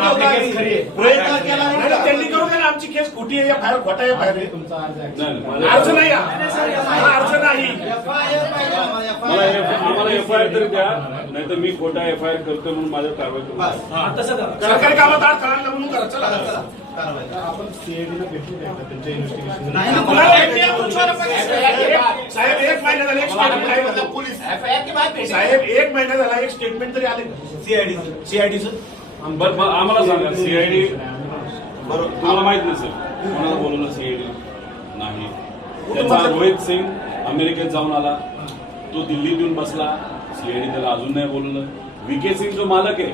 प्रयत्न केला नाही, त्यांनी करू नये. आमची केस खोटी आहे, बाहेर खोटा आहे, बाहेर अर्ज नाही, अर्ज नाही. आम्हाला एफआयआर तरी द्या, नाही तर मी खोटा एफआयआर करतो म्हणून माझ्या कारवाई करू. सरकारी कामात अडथळा म्हणून करा. चला आपण सीआयडीला भेटू द्या त्यांच्या इन्व्हेस्टिगेशन. साहेब एक महिना झाला एक स्टेटमेंट पोलीस साहेब एक महिना झाला एक स्टेटमेंट तरी आले सीआयडीचं. बरं आम्हाला सांगा, सीआयडी बरोबर तुम्हाला माहित नसेल कोणाला बोलवलं? सीआयडी नाही. त्याचा रोहित सिंग अमेरिकेत जाऊन आला, तो दिल्लीत येऊन बसला, सीआयडी त्याला अजून नाही बोलवलं. व्हीके सिंग जो मालक आहे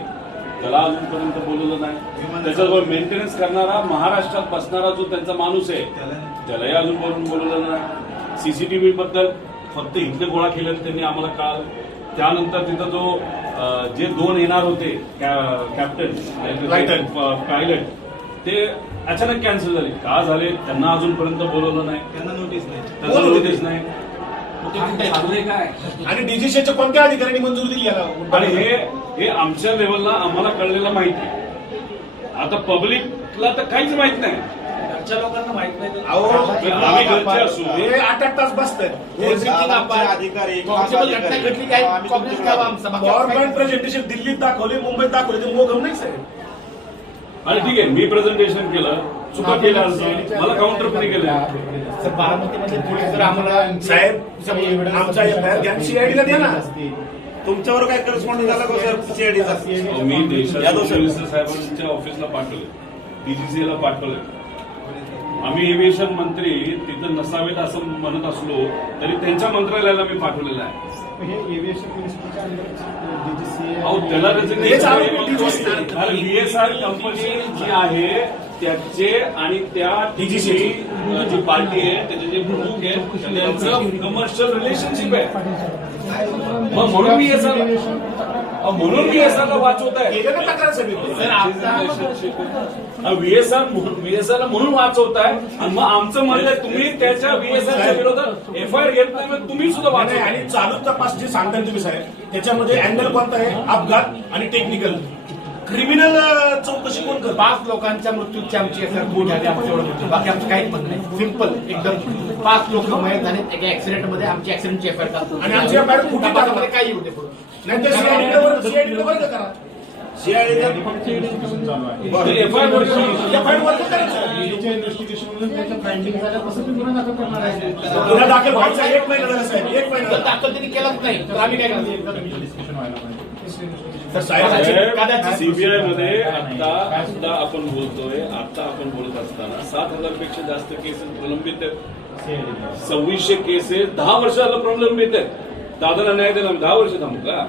त्याला अजूनपर्यंत बोलवलं नाही. त्याच्याबरोबर मेंटेनन्स करणारा महाराष्ट्रात बसणारा जो त्यांचा माणूस आहे त्यालाही अजून बोलवलं नाही. सीसीटीव्ही बद्दल फक्त इथले गोळा केल्यानं त्यांनी आम्हाला कळालं. त्यानंतर तिथं जो जे 2 येणार होते कॅप्टन पायलट ते अचानक कॅन्सल झाले. का झाले त्यांना अजूनपर्यंत बोलवलं नाही, त्यांना नोटीस नाही. काय आणि डीजीसीच्या कोणत्या अधिकाऱ्यांनी मंजुरी दिली याला? आणि हे आमच्या लेवलला आम्हाला कळलेलं माहिती. आता पब्लिकला तर काहीच माहित नाही. लोकांना माहित नाही. आम्ही घरचे असू, हे 8 तास बसतात. गव्हर्नमेंट प्रेझेंटेशन दिल्लीत दाखवले, मुंबईत दाखवले, ते मोगम नाही साहेब. आणि ठीक आहे, मी प्रेझेंटेशन केलं, चुका केल्या असं मला काउंटर फ्री केलं. बारामतीमध्ये पोलीस जर आम्हाला साहेब आमचा एफआयआर घ्या, सीआयडीला द्या ना. तुमच्यावर काय करस्पॉन्डिंग झाला का सर सीआयडीचा? मी देशाच्या मिनिस्टर साहेबांच्या ऑफिसला पाठवले, डीजीसीला पाठवले. आम्ही एव्हिएशन मंत्री तिथं नसावेत असं म्हणत असलो तरी त्यांच्या मंत्रालयाला मी पाठवलेलं आहे. त्याला बीएसआर कंपनी जी आहे त्याचे आणि त्या डीजीसी जी पार्टी आहे त्याचे जे प्रमुख आहे त्यांचं कमर्शियल रिलेशनशिप आहे. मग म्हणून बीएसआरला वाचवत आहे. व्हीएसआरला म्हणून वाचवत आहे. आणि मग आमचं म्हणलं तुम्ही त्याच्या व्हीएसआरच्या विरोधात एफआयआर घेत नाही, मग तुम्ही सुद्धा वाचवा. आणि चालू तपास जे सांगताय तुम्ही साहेब त्याच्यामध्ये अँगल कोणता आहे? अपघात आणि टेक्निकल. क्रिमिनल चौकशी कोण करतो? 5 लोकांच्या मृत्यूची आमची एफआयआर झाली, आमचं एवढं मृत्यू. बाकी आमचं काहीच म्हणणं नाही. सिंपल एकदम. 5 लोक मयत झाले एका ऍक्सिडेंटमध्ये, आमची ऍक्सिडेंटची एफआयआर करतो. आणि आमची एफआयआर कुठे तपासामध्ये काही होते पुढे नाही तर सीआयडीला वर्ग करा. सीआयडीचा एफआयआर वर्ग करायचं. गुन्हा दाखल व्हायचा 1 महिना झाला साहेब, 1 महिना दाखल त्यांनी केलाच नाही, तर आम्ही काय करतो? सीबीआय मध्ये आता आपण बोलतोय, आता आपण बोलत असताना 7,000 पेक्षा जास्त केसेस प्रलंबित आहेत. 2600 केसेस 10 वर्षाला प्रलंबित आहेत. दादाला न्याय दिला 10 वर्ष थांबू का?